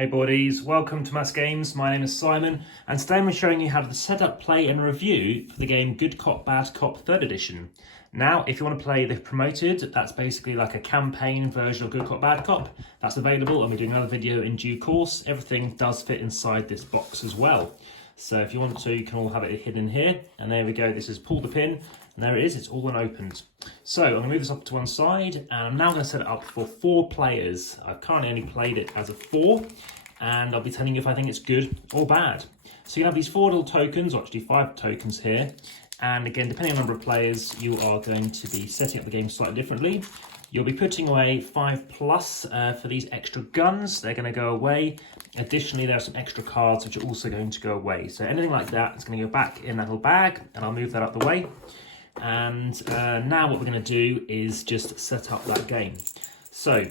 Hey buddies, welcome to Amass Games. My name is Simon, and today I'm showing you how to set up, play and review for the game Good Cop, Bad Cop 3rd edition. Now, if you want to play the promoted, that's basically like a campaign version of Good Cop, Bad Cop. That's available, and we're doing another video in due course. Everything does fit inside this box as well. So if you want to, you can all have it hidden here. And there we go, this is pull the pin, and there it is, it's all unopened. So I'm going to move this up to one side, and I'm now going to set it up for 4 players. I've currently only played it as a 4, and I'll be telling you if I think it's good or bad. So you have these 4 little tokens, or actually 5 tokens here. And again, depending on the number of players, you are going to be setting up the game slightly differently. You'll be putting away 5+ for these extra guns. They're going to go away. Additionally, there are some extra cards which are also going to go away. So anything like that is going to go back in that little bag, and I'll move that out the way. And now what we're going to do is just set up that game. So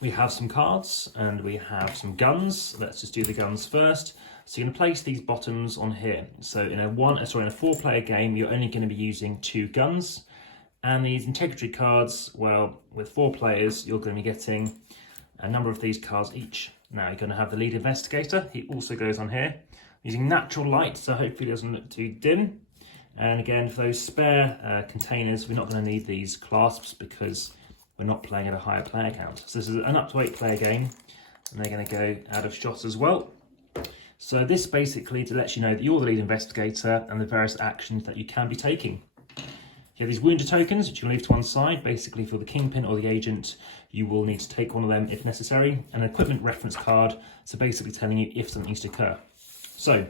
we have some cards and we have some guns. Let's just do the guns first. So you're going to place these bottoms on here. So in a 4-player game, you're only going to be using 2 guns. And these integrity cards, well, with 4 players, you're going to be getting a number of these cards each. Now you're going to have the lead investigator. He also goes on here using natural light, so hopefully it doesn't look too dim. And again, for those spare containers, we're not going to need these clasps because we're not playing at a higher player count. So this is an up to 8 player game, and they're going to go out of shot as well. So this basically to let you know that you're the lead investigator and the various actions that you can be taking. You have these wounded tokens, which you can leave to one side. Basically, for the kingpin or the agent, you will need to take one of them if necessary. An equipment reference card, so basically telling you if something needs to occur. So,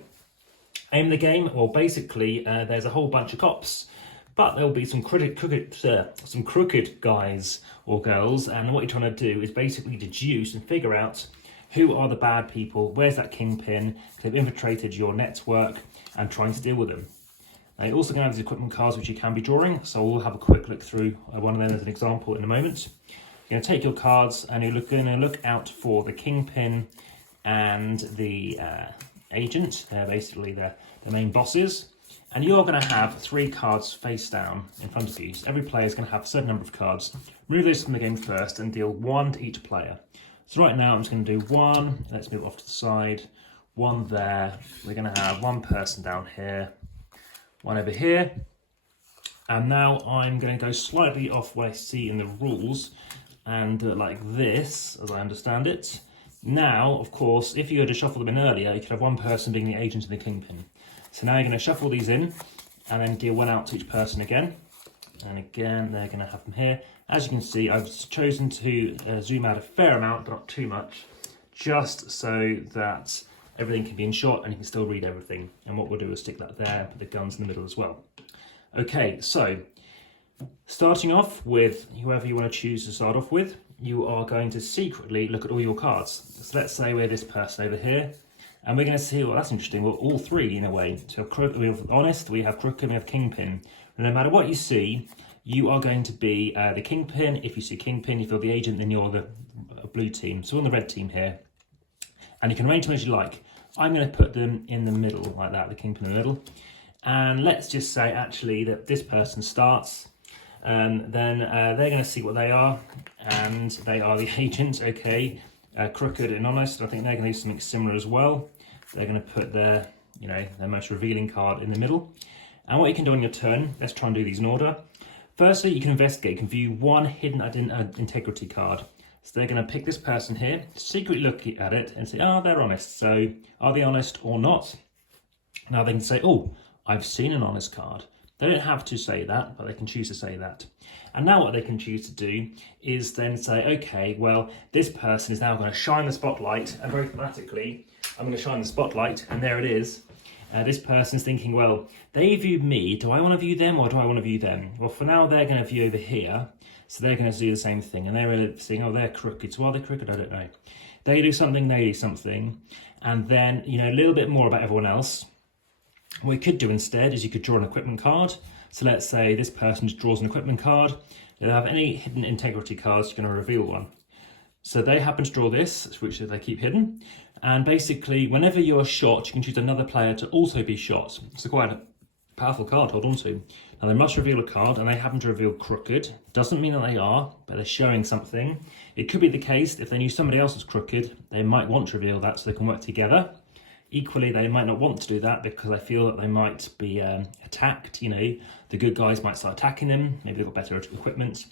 aim the game. Well, basically, there's a whole bunch of cops, but there will be some crooked guys or girls, and what you're trying to do is basically deduce and figure out who are the bad people, where's that kingpin, they've infiltrated your network, and trying to deal with them. Now, you're also going to have these equipment cards which you can be drawing, so we'll have a quick look through one of them as an example in a moment. You're going to take your cards and you're going to look out for the kingpin and the agent. They're basically the main bosses. And you're going to have 3 cards face down in front of you. So every player is going to have a certain number of cards. Remove those from the game first and deal 1 to each player. So right now I'm just going to do 1. Let's move off to the side. 1 there. We're going to have 1 person down here. 1 over here, and now I'm going to go slightly off what I see in the rules and do it like this, as I understand it. Now, of course, if you were to shuffle them in earlier, you could have 1 person being the agent and the kingpin. So now you're going to shuffle these in and then deal 1 out to each person again. And again, they're going to have them here. As you can see, I've chosen to zoom out a fair amount, but not too much, just so that everything can be in shot and you can still read everything. And what we'll do is stick that there and put the guns in the middle as well. Okay, so starting off with whoever you want to choose to start off with, you are going to secretly look at all your cards. So let's say we're this person over here, and we're going to see, well, that's interesting. Well, all 3 in a way. So we have honest, we have crooked, and we have kingpin. And no matter what you see, you are going to be the kingpin. If you see kingpin, if you're the agent, then you're the blue team. So we're on the red team here. And you can arrange them as you like. I'm going to put them in the middle, like that, the kingpin in the middle. And let's just say, actually, that this person starts. And then they're going to see what they are. And they are the agent, okay. Crooked and honest. I think they're going to do something similar as well. They're going to put their, their most revealing card in the middle. And what you can do on your turn, let's try and do these in order. Firstly, you can investigate. You can view 1 hidden integrity card. So they're going to pick this person here, secretly look at it and say, oh, they're honest. So are they honest or not? Now they can say, oh, I've seen an honest card. They don't have to say that, but they can choose to say that. And now what they can choose to do is then say, okay, well, this person is now going to shine the spotlight, and very thematically, I'm going to shine the spotlight, and there it is. This person's thinking, well, they viewed me. Do I want to view them or do I want to view them? Well, for now, they're going to view over here. So they're going to do the same thing. And they're saying, oh, they're crooked. So are they crooked? I don't know. They do something, they do something. And then, a little bit more about everyone else. What you could do instead is you could draw an equipment card. So let's say this person just draws an equipment card. They don't have any hidden integrity cards. You're going to reveal one. So they happen to draw this, which they keep hidden. And basically, whenever you're shot, you can choose another player to also be shot. It's quite a powerful card to hold on to. Now they must reveal a card, and they happen to reveal crooked. Doesn't mean that they are, but they're showing something. It could be the case if they knew somebody else was crooked, they might want to reveal that so they can work together. Equally, they might not want to do that because they feel that they might be attacked. You know, the good guys might start attacking them. Maybe they've got better equipment.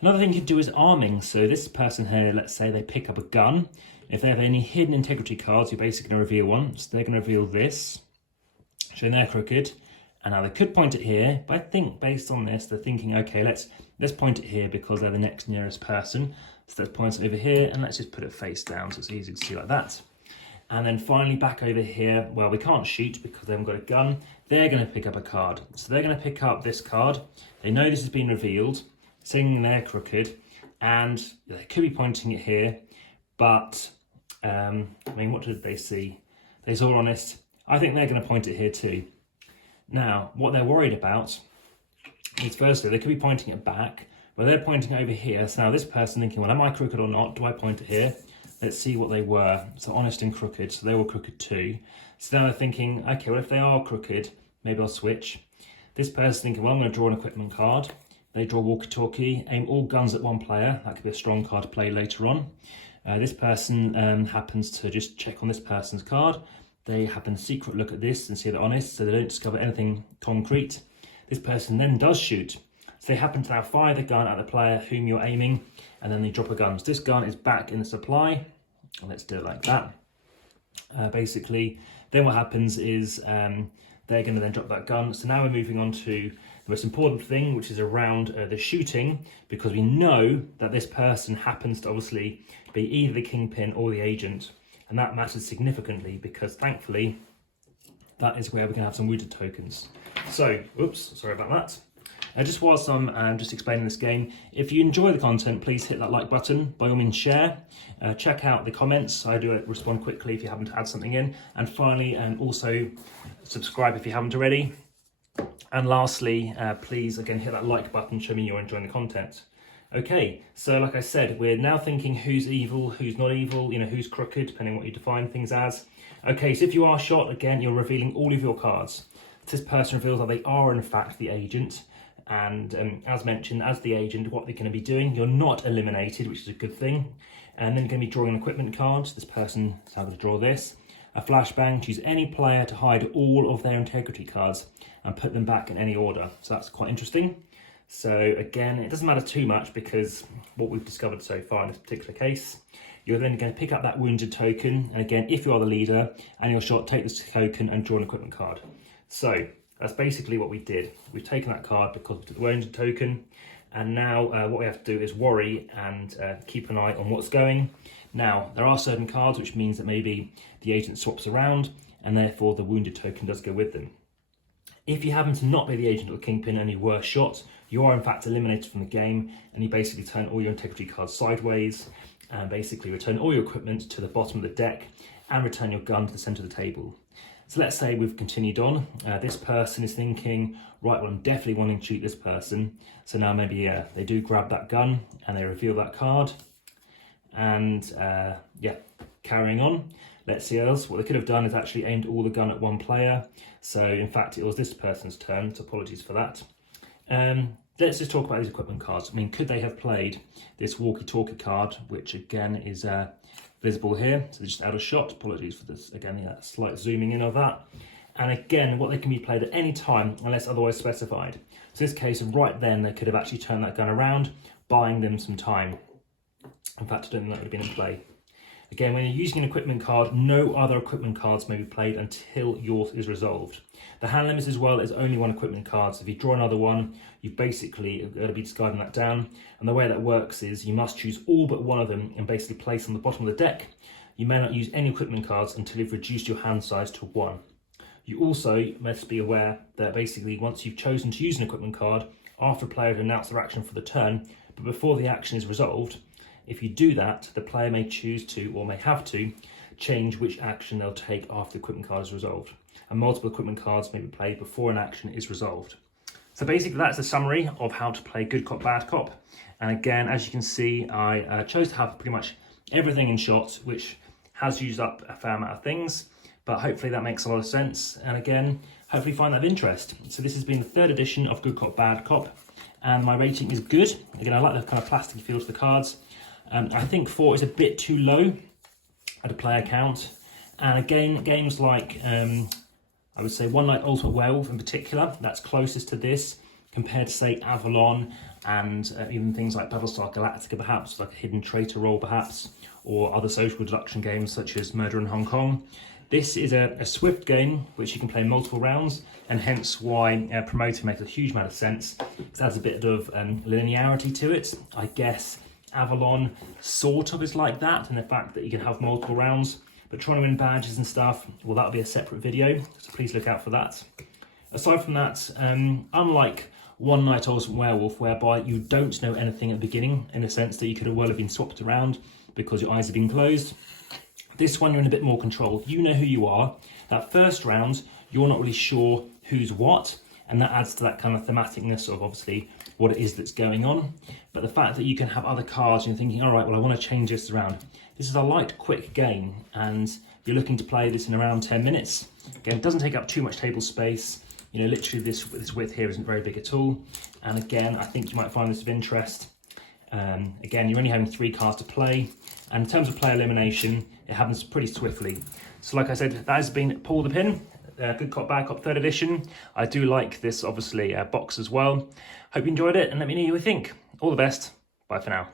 Another thing you could do is arming. So this person here, let's say they pick up a gun. If they have any hidden integrity cards, you're basically going to reveal one. So they're going to reveal this, showing they're crooked. And now they could point it here, but I think based on this, they're thinking, okay, let's point it here because they're the next nearest person. So let's point it over here, and let's just put it face down so it's easy to see like that. And then finally back over here, well, we can't shoot because they haven't got a gun. They're going to pick up a card. So they're going to pick up this card. They know this has been revealed, saying they're crooked, and they could be pointing it here, but I mean, what did they see? They saw honest. I think they're going to point it here too. Now, what they're worried about is firstly, they could be pointing it back, but they're pointing over here. So now this person thinking, well, am I crooked or not? Do I point it here? Let's see what they were. So honest and crooked, so they were crooked too. So now they're thinking, okay, well, if they are crooked, maybe I'll switch. This person thinking, well, I'm going to draw an equipment card. They draw walkie-talkie, aim all guns at one player. That could be a strong card to play later on. This person happens to just check on this person's card. They happen to secret look at this and see they're honest, so they don't discover anything concrete. This person then does shoot. So they happen to now fire the gun at the player whom you're aiming, and then they drop a gun. So this gun is back in the supply. Let's do it like that. Basically, then what happens is they're going to then drop that gun. So now we're moving on to the most important thing, which is around the shooting, because we know that this person happens to obviously be either the kingpin or the agent. And that matters significantly because thankfully, that is where we're going to have some wounded tokens. So, oops, sorry about that. Just whilst I'm just explaining this game, if you enjoy the content, please hit that like button. By all means, share. Check out the comments. I do respond quickly if you happen to add something in. And finally, also subscribe if you haven't already. And lastly, please, again, hit that like button, show me you're enjoying the content. Okay, so like I said, we're now thinking who's evil, who's not evil, you know, who's crooked, depending on what you define things as. Okay, so if you are shot, again, you're revealing all of your cards. This person reveals that they are, in fact, the agent. And as mentioned, as the agent, what they're going to be doing, you're not eliminated, which is a good thing. And then you're going to be drawing an equipment card. This person is able to draw this. A flashbang, choose any player to hide all of their integrity cards and put them back in any order. So that's quite interesting. So again, it doesn't matter too much because what we've discovered so far in this particular case, you're then going to pick up that wounded token. And again, if you are the leader and you're shot, take this token and draw an equipment card. So that's basically what we did. We've taken that card because we took the wounded token. And now what we have to do is worry and keep an eye on what's going. Now, there are certain cards, which means that maybe the agent swaps around and therefore the wounded token does go with them. If you happen to not be the agent or the kingpin and you were shot, you are in fact eliminated from the game, and you basically turn all your integrity cards sideways and basically return all your equipment to the bottom of the deck and return your gun to the center of the table. So let's say we've continued on. This person is thinking, right, well, I'm definitely wanting to shoot this person. So now maybe they do grab that gun and they reveal that card. And yeah, carrying on. Let's see else. What they could have done is actually aimed all the gun at one player. So in fact, it was this person's turn, so apologies for that. Let's just talk about these equipment cards. I mean, could they have played this walkie-talkie card, which again is visible here, so they're just out of shot. Apologies for this, again, slight zooming in of that. And again, what they can be played at any time unless otherwise specified. So in this case, right then, they could have actually turned that gun around, buying them some time. In fact, I don't think that would have been in play. Again, when you're using an equipment card, no other equipment cards may be played until yours is resolved. The hand limit as well is only one equipment card, so if you draw another one, you've basically got to be discarding that down. And the way that works is you must choose all but one of them and basically place on the bottom of the deck. You may not use any equipment cards until you've reduced your hand size to 1. You also must be aware that basically once you've chosen to use an equipment card, after a player has announced their action for the turn, but before the action is resolved, if you do that, the player may choose to, or may have to, change which action they'll take after the equipment card is resolved. And multiple equipment cards may be played before an action is resolved. So basically that's a summary of how to play Good Cop, Bad Cop. And again, as you can see, I chose to have pretty much everything in shot, which has used up a fair amount of things, but hopefully that makes a lot of sense. And again, hopefully find that of interest. So this has been the 3rd edition of Good Cop, Bad Cop, and my rating is good. Again, I like the kind of plasticky feel to the cards. I think 4 is a bit too low at a player count. And again, games like, I would say One Night Ultimate Werewolf in particular, that's closest to this compared to, say, Avalon and even things like Battlestar Galactica, perhaps, like a hidden traitor role, perhaps, or other social deduction games such as Murder in Hong Kong. This is a swift game which you can play multiple rounds, and hence why promoting makes a huge amount of sense. It adds a bit of linearity to it. I guess Avalon sort of is like that, and the fact that you can have multiple rounds, but trying to win badges and stuff, well, that'll be a separate video, so please look out for that. Aside from that, unlike One Night Ultimate Werewolf, whereby you don't know anything at the beginning, in the sense that you could have well have been swapped around because your eyes have been closed, this one you're in a bit more control. You know who you are. That first round, you're not really sure who's what, and that adds to that kind of thematicness of obviously what it is that's going on. But the fact that you can have other cards and you're thinking, all right, well, I want to change this around. This is a light, quick game, and you're looking to play this in around 10 minutes. Again, it doesn't take up too much table space. You know, literally this width here isn't very big at all. And again, I think you might find this of interest. Again, you're only having 3 cards to play. And in terms of player elimination, it happens pretty swiftly. So like I said, that has been Pull the Pin, Good Cop, Bad Cop 3rd edition. I do like this, obviously, box as well. Hope you enjoyed it, and let me know what you think. All the best. Bye for now.